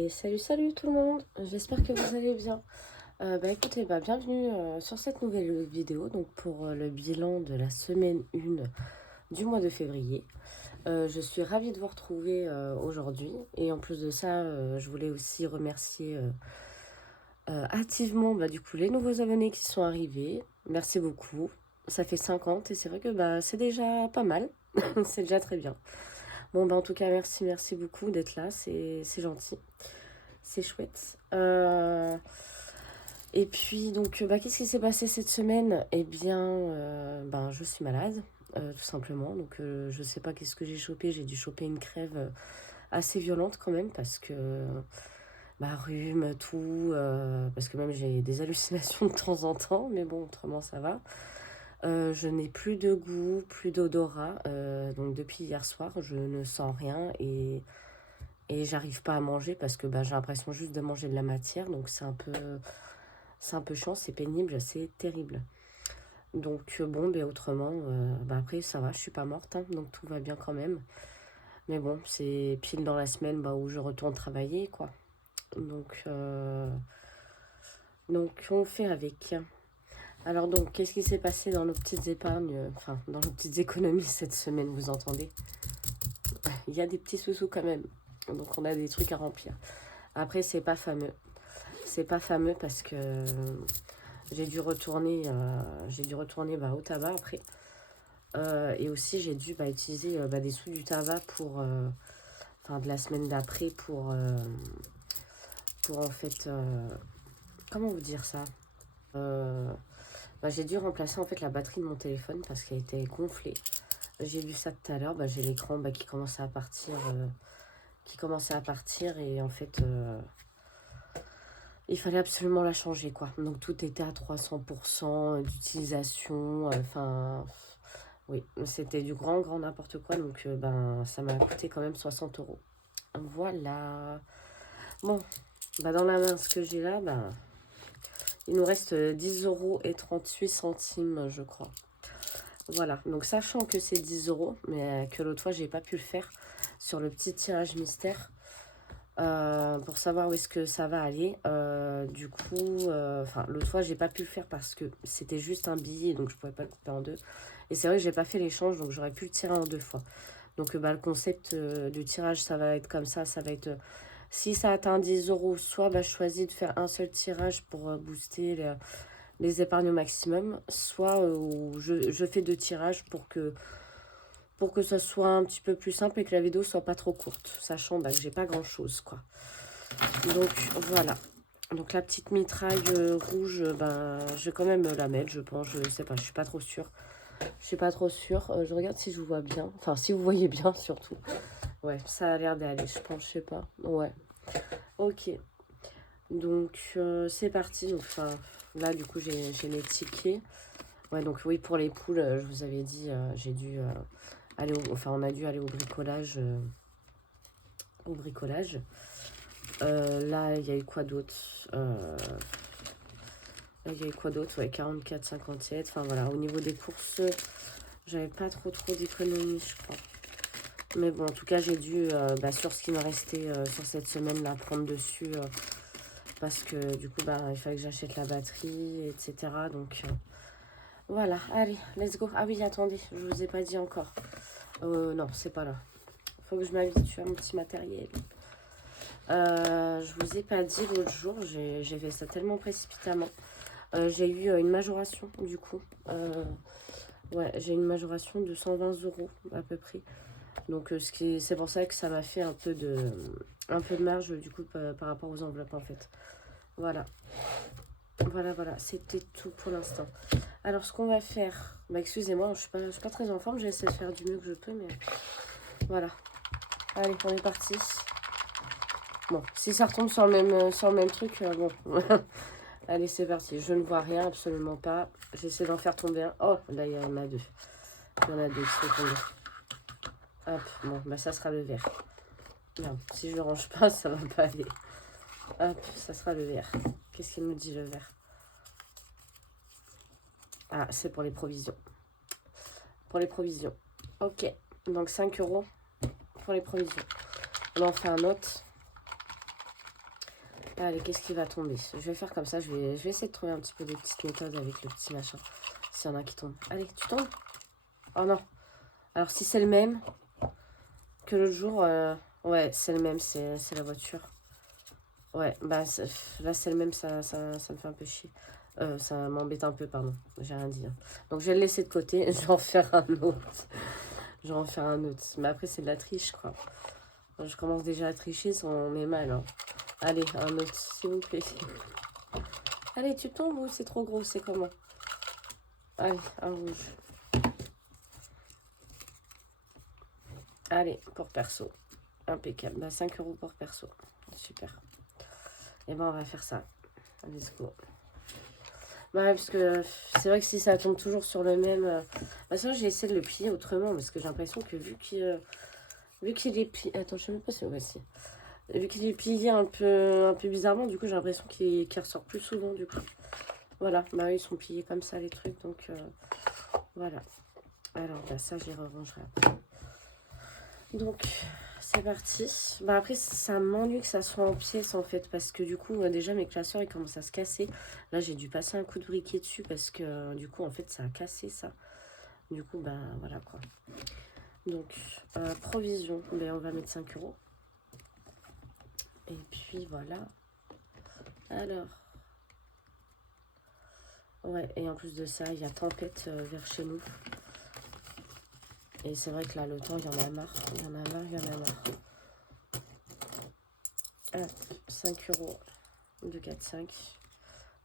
Et salut tout le monde, j'espère que vous allez bien. Écoutez, bienvenue sur cette nouvelle vidéo donc pour le bilan de la semaine 1 du mois de février. Je suis ravie de vous retrouver aujourd'hui et en plus de ça, je voulais aussi remercier activement du coup les nouveaux abonnés qui sont arrivés. Merci beaucoup, ça fait 50 et c'est vrai que c'est déjà pas mal, c'est déjà très bien. Bon en tout cas merci beaucoup d'être là, c'est gentil. C'est chouette. Et puis, donc, qu'est-ce qui s'est passé cette semaine? Eh bien, je suis malade, tout simplement. Donc, je sais pas qu'est-ce que j'ai chopé. J'ai dû choper une crève assez violente quand même, parce que, rhume, tout. Parce que même j'ai des hallucinations de temps en temps, mais bon, autrement, ça va. Je n'ai plus de goût, plus d'odorat. Donc, depuis hier soir, je ne sens rien et j'arrive pas à manger parce que j'ai l'impression juste de manger de la matière, donc c'est un peu chiant, c'est pénible, c'est terrible. Donc bon, autrement, après ça va, je suis pas morte, hein, donc tout va bien quand même. Mais bon, c'est pile dans la semaine où je retourne travailler, quoi. Donc, donc on fait avec. Alors donc, qu'est-ce qui s'est passé dans nos petites épargnes, enfin dans nos petites économies cette semaine, vous entendez? Il y a des petits sous-sous quand même, donc on a des trucs à remplir. Après, c'est pas fameux. C'est pas fameux parce que j'ai dû retourner, au tabac après. Et aussi, j'ai dû utiliser des sous du tabac pour, enfin, de la semaine d'après pour en fait, comment vous dire ça? J'ai dû remplacer en fait la batterie de mon téléphone parce qu'elle était gonflée. J'ai vu ça tout à l'heure. J'ai l'écran qui commençait à partir, et en fait. Il fallait absolument la changer, quoi. Donc tout était à 300% d'utilisation. Enfin, oui, c'était du grand n'importe quoi. Donc ça m'a coûté quand même 60 euros. Voilà. Bon, dans la main, ce que j'ai là, il nous reste 10 euros et 38 centimes, je crois. Voilà, donc sachant que c'est 10 euros, mais que l'autre fois, j'ai pas pu le faire sur le petit tirage mystère. Pour savoir où est-ce que ça va aller. Du coup, l'autre fois, j'ai pas pu le faire parce que c'était juste un billet, donc je pouvais pas le couper en deux. Et c'est vrai que j'ai pas fait l'échange, donc j'aurais pu le tirer en deux fois. Donc, le concept du tirage, ça va être comme ça va être... si ça atteint 10 euros, soit je choisis de faire un seul tirage pour booster les épargnes au maximum, soit je fais deux tirages pour que ça soit un petit peu plus simple et que la vidéo soit pas trop courte, sachant que j'ai pas grand chose, quoi. Donc voilà. Donc la petite mitraille rouge, je vais quand même la mettre, je pense. Je sais pas, je suis pas trop sûre. Je suis pas trop sûre. Je regarde si je vous vois bien. Enfin, si vous voyez bien surtout. Ouais, ça a l'air d'aller, je pense, je sais pas. Ouais. Ok. Donc c'est parti. Donc, là, du coup, j'ai mes tickets. Ouais, donc oui, pour les poules, je vous avais dit, j'ai dû aller on a dû aller au bricolage. Là, il y a eu quoi d'autre? Là, il y a eu quoi d'autre? Ouais, 44, 57. Enfin, voilà, au niveau des courses, j'avais pas trop d'économies, je crois. Mais bon, en tout cas, j'ai dû, sur ce qui me restait sur cette semaine-là, prendre dessus. Parce que, du coup, il fallait que j'achète la batterie, etc. Donc, voilà. Allez, let's go. Ah oui, attendez, je vous ai pas dit encore. Non, c'est pas là. Faut que je m'habitue à mon petit matériel. Je vous ai pas dit l'autre jour, j'ai fait ça tellement précipitamment. J'ai eu une majoration du coup. Ouais, j'ai une majoration de 120 euros à peu près. Donc c'est pour ça que ça m'a fait un peu de marge du coup par rapport aux enveloppes en fait. Voilà. Voilà, c'était tout pour l'instant. Alors ce qu'on va faire, excusez-moi, je suis pas très en forme, j'essaie de faire du mieux que je peux, mais voilà. Allez, on est parti. Bon, si ça retombe sur le même truc, bon. Allez, c'est parti. Je ne vois rien, absolument pas. J'essaie d'en faire tomber un. Oh, là, il y en a deux. Il y en a deux qui sont tombés. Hop, bon, ça sera le vert. Non, si je ne range pas, ça va pas aller. Hop, ça sera le vert. Qu'est-ce qu'il me dit, le vert? Ah, c'est pour les provisions. Pour les provisions. Ok, donc 5 euros pour les provisions. On en fait un autre. Allez, qu'est-ce qui va tomber? Je vais faire comme ça, je vais essayer de trouver un petit peu des petites méthodes avec le petit machin. S'il y en a qui tombent. Allez, tu tombes? Oh non. Alors, si c'est le même que l'autre jour, ouais, c'est le même, c'est la voiture. Ouais, bah là, c'est le même, ça me fait un peu chier. Ça m'embête un peu, pardon. J'ai rien dit, hein. Donc, je vais le laisser de côté. Je vais en faire un autre. Je vais en faire un autre. Mais après, c'est de la triche, quoi. Je commence déjà à tricher, on est mal, hein. Allez, un autre, s'il vous plaît. Allez, tu tombes ou c'est trop gros? C'est comment? Allez, un rouge. Allez, pour perso. Impeccable. Bah, 5 € pour perso. Super. Et ben, on va faire ça. Let's go. Bah, ouais, parce que c'est vrai que si ça tombe toujours sur le même... Bah, ça, j'ai essayé de le plier autrement, parce que j'ai l'impression que vu qu'il est plié... Attends, je sais même pas si... Ouais, si. Vu qu'il est plié un peu bizarrement, du coup, j'ai l'impression qu'il ressort plus souvent, du coup. Voilà, bah ils sont pliés comme ça, les trucs, donc voilà. Alors, bah ça, j'y rerangerai après. Donc, c'est parti. Bah après, ça m'ennuie que ça soit en pièces, en fait, parce que du coup, déjà, mes classeurs, ils commencent à se casser. Là, j'ai dû passer un coup de briquet dessus, parce que du coup, en fait, ça a cassé, ça. Du coup, bah voilà, quoi. Donc, provision, ben, on va mettre 5 €. Et puis, voilà. Alors... Ouais, et en plus de ça, il y a tempête vers chez nous. Et c'est vrai que là, le temps, il y en a marre. Il y en a marre, il y en a marre. Hop, 5 € de 4,5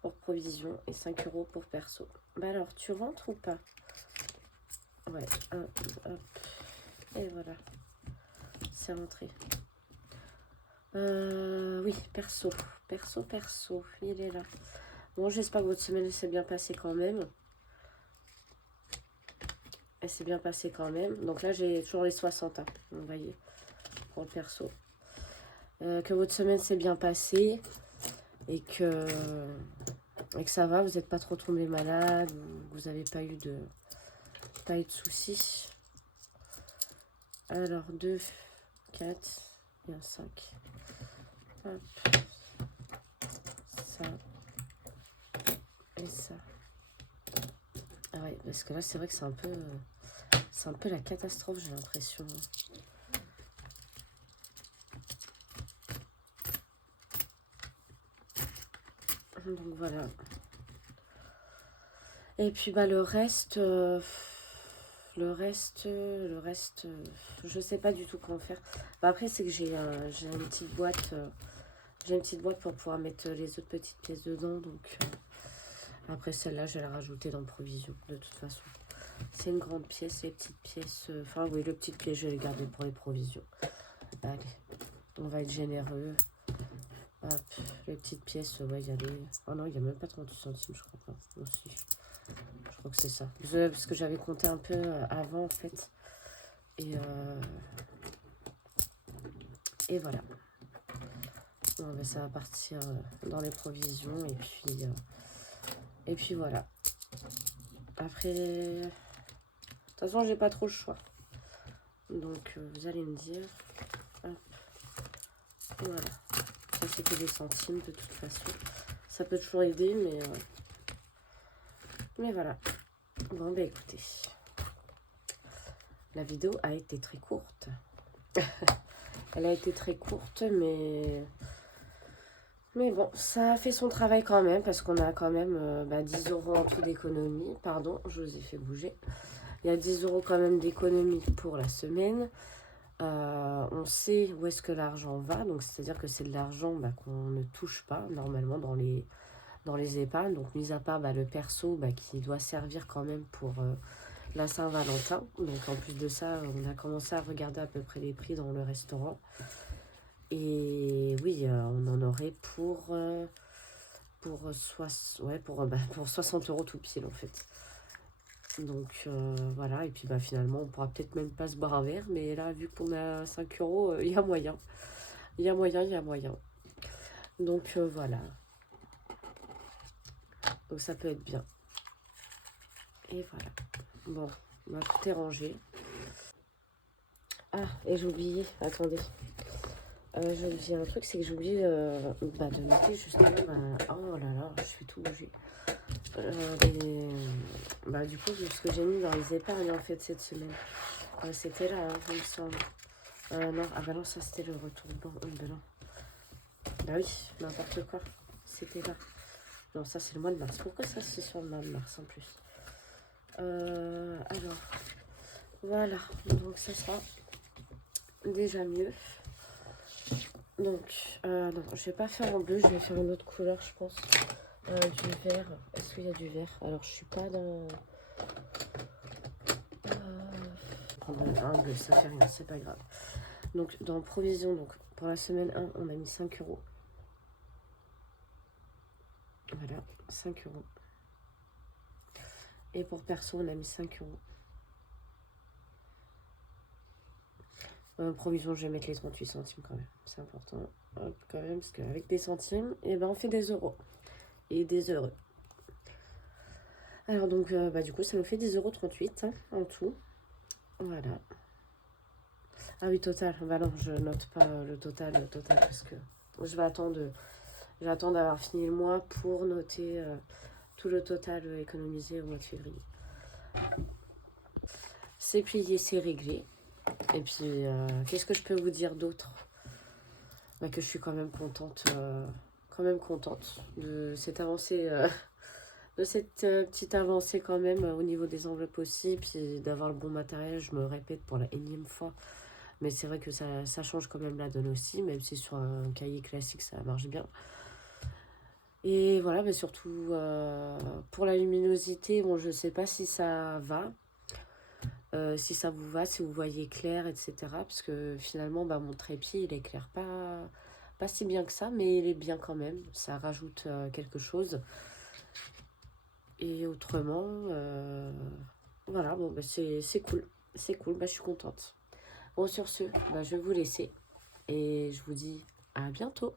pour provision et 5 € pour perso. Bah alors, tu rentres ou pas? Ouais, hop, hop. Et voilà. C'est rentré. Oui, perso. Perso. Il est là. Bon, j'espère que votre semaine s'est bien passée quand même. Elle s'est bien passée quand même. Donc là, j'ai toujours les 60, hein, vous voyez, pour le perso. Que votre semaine s'est bien passée et que ça va, vous n'êtes pas trop tombé malade, vous n'avez pas eu de soucis. Alors, 2, 4 et un 5. Hop. Ça et ça. Ah ouais, parce que là, c'est vrai que c'est un peu la catastrophe, j'ai l'impression. Donc voilà. Et puis bah le reste, je sais pas du tout comment faire. Bah, après c'est que j'ai une petite boîte, pour pouvoir mettre les autres petites pièces dedans. Donc après celle-là, je vais la rajouter dans provision de toute façon. C'est une grande pièce, les petites pièces. Enfin oui, le petit pièce, je vais les garder pour les provisions. Allez, on va être généreux. Hop, les petites pièces, ouais, il y a les... Oh non, il n'y a même pas 38 centimes, je crois pas. Aussi. Je crois que c'est ça. Parce que j'avais compté un peu avant, en fait. Et voilà. Bon, ben, ça va partir dans les provisions. Et puis voilà. Après... De toute façon, j'ai pas trop le choix. Donc, vous allez me dire... Hop. Voilà. Ça, c'est que des centimes, de toute façon. Ça peut toujours aider, mais voilà. Bon, ben écoutez. La vidéo a été très courte. Elle a été très courte, mais bon, ça a fait son travail quand même, parce qu'on a quand même 10 € en tout d'économie. Pardon, je vous ai fait bouger. Il y a 10 € quand même d'économie pour la semaine. On sait où est-ce que l'argent va, donc c'est-à-dire que c'est de l'argent qu'on ne touche pas normalement dans les épargnes. Donc mis à part le perso qui doit servir quand même pour la Saint-Valentin. Donc en plus de ça, on a commencé à regarder à peu près les prix dans le restaurant. Et oui, on en aurait pour 60 € tout pile en fait. Donc voilà, et puis finalement on pourra peut-être même pas se boire un verre, mais là vu qu'on a 5 €, il y a moyen. Il y a moyen. Donc voilà. Donc ça peut être bien. Et voilà. Bon, tout est rangé. Ah, et j'ai oublié, attendez. J'ai un truc, c'est que j'ai oublié de noter justement, oh là là, je suis tout bougée. Du coup, ce que j'ai mis dans les épargnes en fait cette semaine. C'était là, hein, il me semble. Non, ah bah non, ça c'était le retour de banque. Bah non. Bah oui, n'importe quoi. C'était là. Non, ça c'est le mois de mars. Pourquoi ça c'est sur le mois de mars en plus? Alors, voilà. Donc ça sera déjà mieux. Donc, non, je vais pas faire en bleu, je vais faire une autre couleur, je pense. Du vert. Est-ce qu'il y a du vert? Alors, je suis pas dans... Prendre un bleu, ça fait rien, c'est pas grave. Donc, dans provision, donc pour la semaine 1, on a mis 5 euros. Voilà, 5 euros. Et pour perso, on a mis 5 euros. Provision, je vais mettre les 38 centimes quand même. C'est important, hop, quand même, parce qu'avec des centimes, et ben, on fait des euros. Et des heureux. Alors, donc, du coup, ça nous fait 10,38 € en tout. Voilà. Ah oui, total. Bah non, je note pas le total, parce que je vais attendre d'avoir fini le mois pour noter tout le total économisé au mois de février. C'est plié, c'est réglé. Et puis, qu'est-ce que je peux vous dire d'autre? Que je suis quand même contente de cette avancée, petite avancée quand même au niveau des enveloppes aussi, puis d'avoir le bon matériel, je me répète pour la énième fois. Mais c'est vrai que ça change quand même la donne aussi, même si sur un cahier classique, ça marche bien. Et voilà, mais surtout pour la luminosité, bon, je ne sais pas si ça va, si ça vous va, si vous voyez clair, etc. Parce que finalement, mon trépied, il éclaire pas si bien que ça, mais il est bien quand même. Ça rajoute quelque chose. Et autrement, voilà, bon, c'est cool. C'est cool, je suis contente. Bon, sur ce, je vais vous laisser et je vous dis à bientôt.